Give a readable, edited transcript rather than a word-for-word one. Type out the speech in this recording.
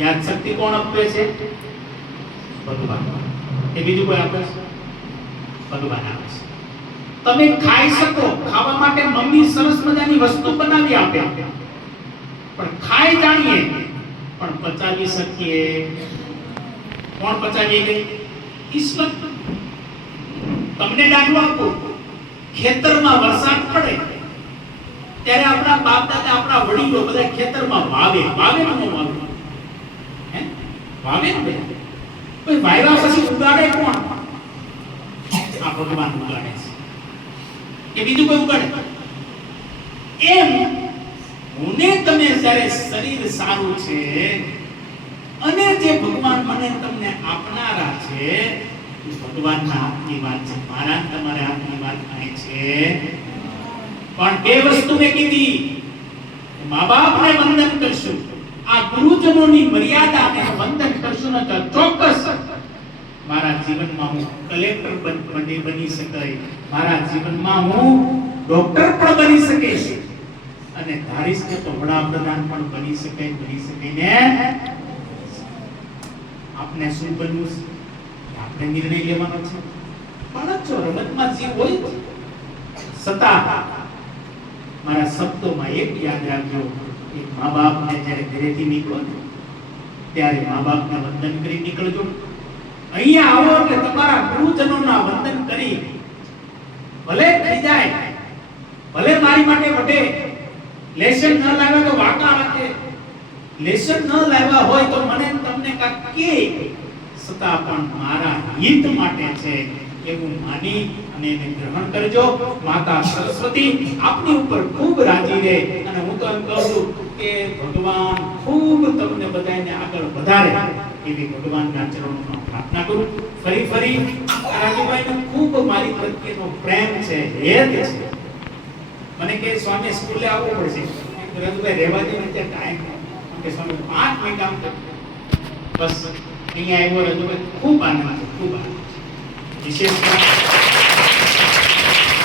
યાદ શક્તિ કોણ આપે છે? ભગવાન. એ બીજું કોઈ આપે છે? ભગવાન આપે છે. તમે ખાઈ શકો, ખાવા માટે મમ્મી સરસ મજાની વસ્તુ બનાવી આપે, પણ ખાઈ જાણીએ પણ પચાવી શકીએ? કોણ પચાવી લે? ઈશ્વર. તમને દાખલો આપું, ખેતરમાં વરસાદ પડે ત્યારે આપણા બાપ દાદા, આપણા વડીલો બધા ખેતરમાં વાવે ન વાવે? હે? વાવે ને? કોઈ વાવ્યા પછી ઉગાડે કોણ? આ ભગવાન ઉગાડે છે. કે બીજું કોઈ ઉગાડે? એમ મને તમે જ્યારે શરીર સારું છે અને જે ભગવાન મને તમને આપનારા છે એ ભગવાનના હાથની વાત છે, મારા તમારા હાથની વાત નહીં છે. પણ બે વસ્તુ મેં કીધી, મા બાપને વંદન કરશું, આ ગુરુજનોની મર્યાદાને વંદન કરશું ને તો ચોક્કસ મારા જીવનમાં હું કલેક્ટર બની શકાય, મારા જીવનમાં હું ડોક્ટર પણ બની શકીશ, અને ધારીશ કે તો વડાપ્રધાન પણ બની શકે ને. આપણે શું બનવું છે આપણે નિર્ણય લેવાનો છે. પણ જો રમતમાં જીવ હોય છતાં મારા શબ્દોમાં એક યાદ રાખજો, એક મા બાપને જ્યારે ઘરેથી નીકળો ત્યારે મા બાપને વંદન કરી નીકળજો. અહીંયા આવો એટલે તમારા ગુરુજનોના વંદન કરી, ભલે થઈ જાય, ભલે મારી માટે વટે, લેશન ન લાવ્યા તો વાકા રાખે, લેશન ન લાવ્યા હોય તો મને તમને કાક કે, છતાં પણ મારા હિત માટે છે એવું માની અને એને ગ્રહણ કરજો. માતા સરસ્વતી આપની ઉપર ખૂબ રાજી રહે, અને હું તો એમ કહું છું કે ભગવાન ખૂબ તમને બધાને આગળ વધારે એવી ભગવાનના ચરણોમાં પ્રાર્થના કરું. ફરી રાજુભાઈનો ખૂબ મારી પ્રત્યેનો પ્રેમ છે, હેત છે. મને કે સ્વામી સ્કૂલે આવવું પડશે, રાજુભાઈ રહેવા દે, મને ટાઈમ કે સ્વામી 5 મિનિટ આમ બસ અહીંયા આવ્યો રાજુભાઈ, ખૂબ આનંદ, ખૂબ આનંદ. વિશેષ